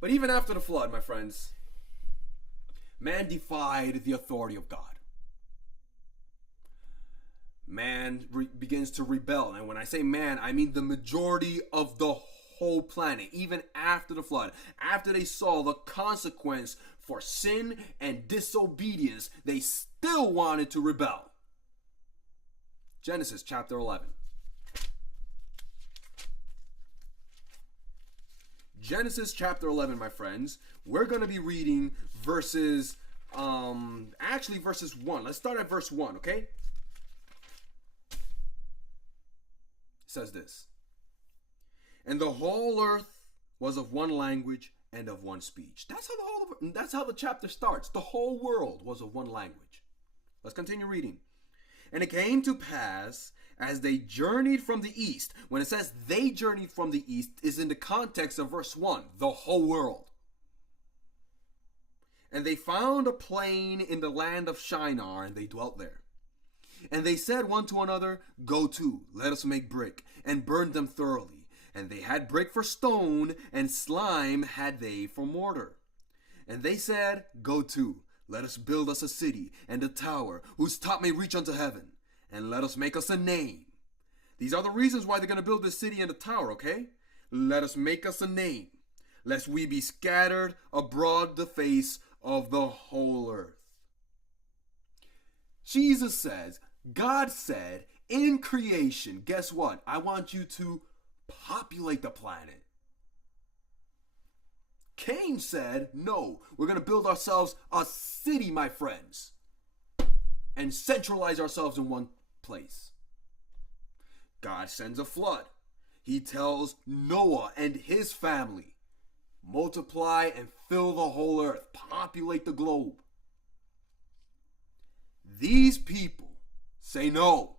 But even after the flood, my friends, man defied the authority of God. Man begins to rebel. And when I say man, I mean the majority of the whole planet. Even after the flood, after they saw the consequence for sin and disobedience, they still wanted to rebel. Genesis chapter 11. Genesis chapter 11, my friends. We're going to be reading verses 1. Let's start at verse 1, okay? It says this. And the whole earth was of one language and of one speech. That's how the chapter starts. The whole world was of one language. Let's continue reading. And it came to pass as they journeyed from the east. When it says they journeyed from the east, is in the context of verse 1, the whole world. And they found a plain in the land of Shinar, and they dwelt there. And they said one to another, Go to, let us make brick, and burn them thoroughly. And they had brick for stone, and slime had they for mortar. And they said, Go to, let us build us a city, and a tower, whose top may reach unto heaven. And let us make us a name. These are the reasons why they're going to build this city and a tower, okay? Let us make us a name, lest we be scattered abroad the face of the whole earth. Jesus says, God said in creation, guess what? I want you to populate the planet. Cain said, no, we're going to build ourselves a city, my friends, and centralize ourselves in one place. God sends a flood. He tells Noah and his family, multiply and fill the whole earth, populate the globe. These people say, no,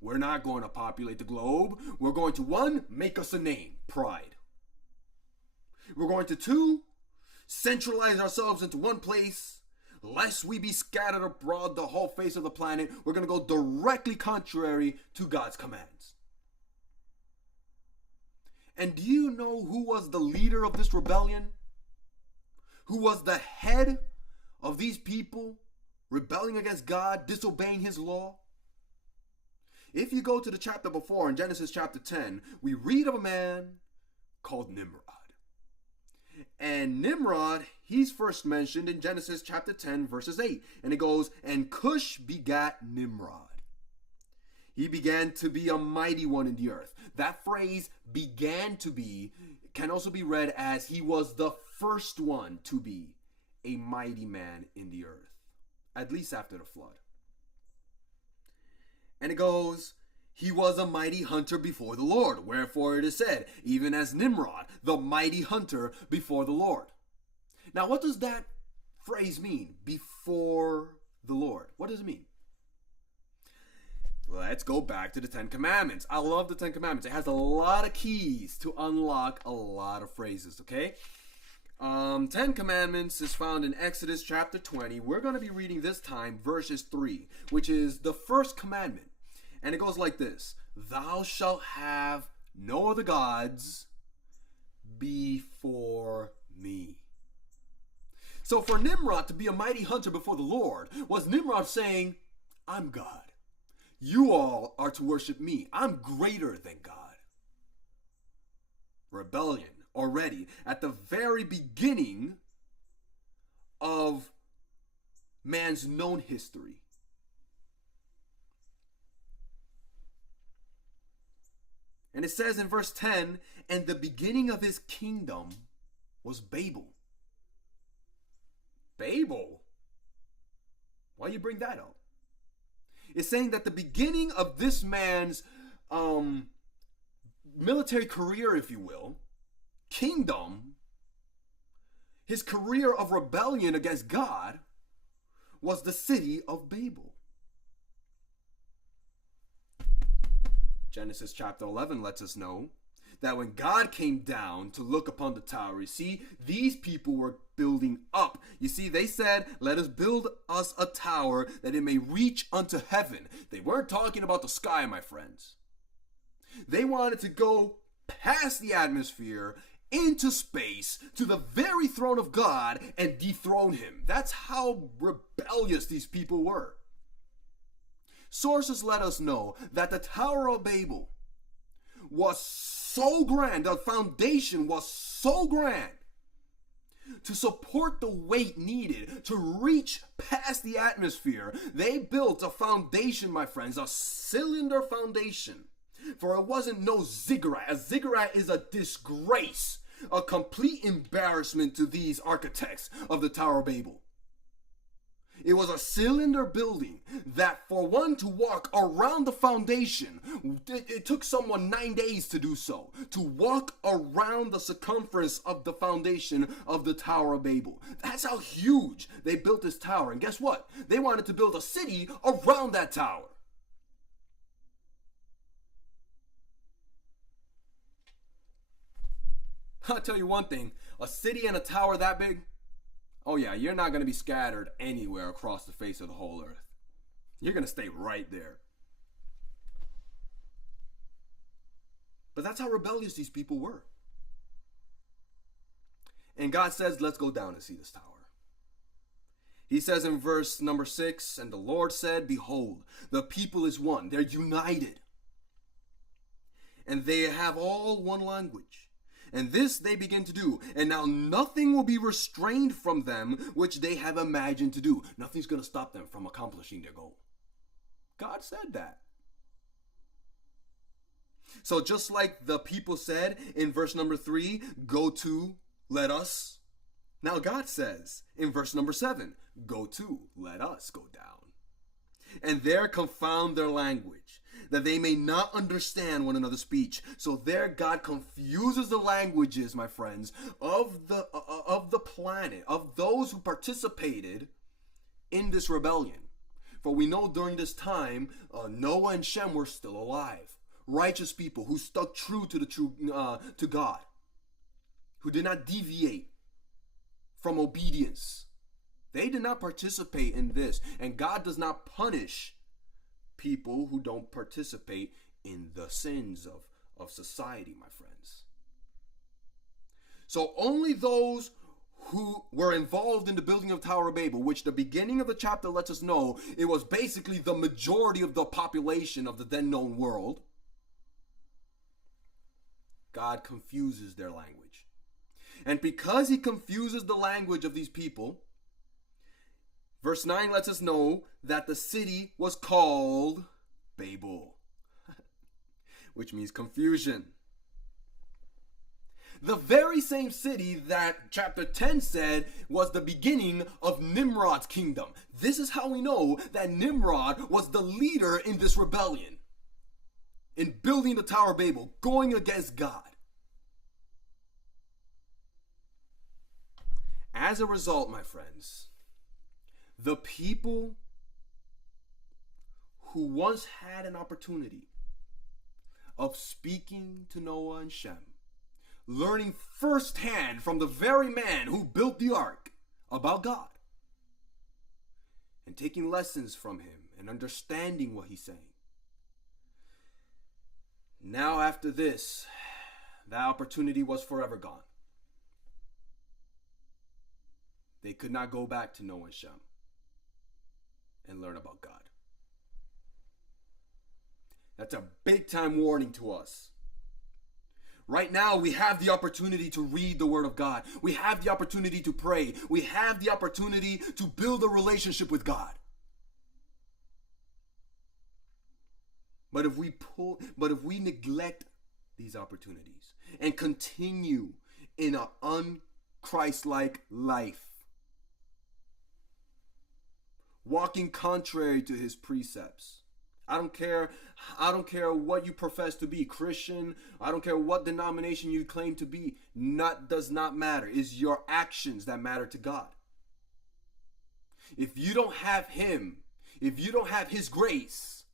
we're not going to populate the globe. We're going to, 1, make us a name, pride. We're going to, 2, centralize ourselves into one place, lest we be scattered abroad the whole face of the planet. We're going to go directly contrary to God's commands. And do you know who was the leader of this rebellion? Who was the head of these people rebelling against God, disobeying his law? If you go to the chapter before, in Genesis chapter 10, we read of a man called Nimrod. And Nimrod, he's first mentioned in Genesis chapter 10, verses 8. And it goes, and Cush begat Nimrod. He began to be a mighty one in the earth. That phrase, began to be, can also be read as he was the first one to be a mighty man in the earth, at least after the flood. And it goes, he was a mighty hunter before the Lord. Wherefore it is said, even as Nimrod, the mighty hunter before the Lord. Now, what does that phrase mean, before the Lord? What does it mean? Let's go back to the 10 Commandments. I love the 10 Commandments. It has a lot of keys to unlock a lot of phrases, okay? 10 Commandments is found in Exodus chapter 20. We're going to be reading this time verses 3, which is the first commandment. And it goes like this. Thou shalt have no other gods before me. So for Nimrod to be a mighty hunter before the Lord was Nimrod saying, I'm God. You all are to worship me. I'm greater than God. Rebellion already at the very beginning of man's known history. And it says in verse 10, and the beginning of his kingdom was Babel. Babel? Why you bring that up? It's saying that the beginning of this man's military career, if you will, kingdom, his career of rebellion against God, was the city of Babel. Genesis chapter 11 lets us know that when God came down to look upon the tower, you see, these people were building up. You see, they said, let us build us a tower that it may reach unto heaven. They weren't talking about the sky, my friends. They wanted to go past the atmosphere into space to the very throne of God and dethrone him. That's how rebellious these people were. Sources let us know that the Tower of Babel was so grand, the foundation was so grand to support the weight needed to reach past the atmosphere. They built a foundation, my friends, a cylinder foundation. For it wasn't no ziggurat. A ziggurat is a disgrace, a complete embarrassment to these architects of the Tower of Babel. It was a cylinder building that for one to walk around the foundation, it took someone 9 days to do so, to walk around the circumference of the foundation of the Tower of Babel. That's how huge they built this tower. And guess what? They wanted to build a city around that tower. I'll tell you one thing, a city and a tower that big, oh yeah, you're not going to be scattered anywhere across the face of the whole earth. You're going to stay right there. But that's how rebellious these people were. And God says, let's go down and see this tower. He says in verse number 6, and the Lord said, behold, the people is one. They're united. And they have all one language. And this they begin to do. And now nothing will be restrained from them which they have imagined to do. Nothing's going to stop them from accomplishing their goal. God said that. So just like the people said in verse number 3, go to, let us. Now God says in verse number 7, go to, let us go down. And there confound their language, that they may not understand one another's speech. So there God confuses the languages, my friends, of the planet, of those who participated in this rebellion. For we know during this time, Noah and Shem were still alive. Righteous people who stuck true to God, who did not deviate from obedience. They did not participate in this, and God does not punish people who don't participate in the sins of society, my friends. So only those who were involved in the building of Tower of Babel, which the beginning of the chapter lets us know it was basically the majority of the population of the then known world, God confuses their language. And because he confuses the language of these people, verse 9 lets us know that the city was called Babel, which means confusion. The very same city that chapter 10 said was the beginning of Nimrod's kingdom. This is how we know that Nimrod was the leader in this rebellion, in building the Tower of Babel, going against God. As a result, my friends, the people who once had an opportunity of speaking to Noah and Shem, learning firsthand from the very man who built the ark about God, and taking lessons from him and understanding what he's saying. Now after this, that opportunity was forever gone. They could not go back to Noah and Shem and learn about God. That's a big time warning to us. Right now, we have the opportunity to read the Word of God. We have the opportunity to pray. We have the opportunity to build a relationship with God. But if we neglect these opportunities and continue in an un-Christ-like life, walking contrary to his precepts, I don't care what you profess to be, Christian. I don't care what denomination you claim to be. Does not matter. It's your actions that matter to God. If you don't have him, if you don't have his grace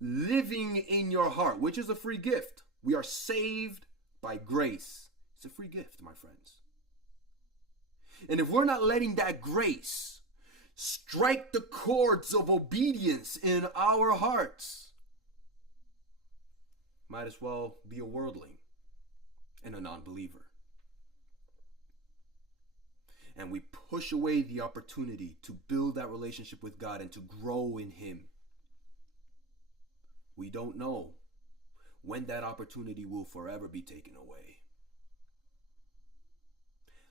living in your heart, which is a free gift. We are saved by grace. It's a free gift, my friends. And if we're not letting that grace strike the chords of obedience in our hearts, might as well be a worldling and a non-believer. and we push away the opportunity to build that relationship with God and to grow in Him, we don't know when that opportunity will forever be taken away,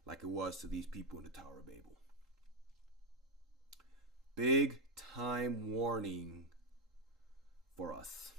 like it was to these people in the Tower of Babel. Big time warning for us.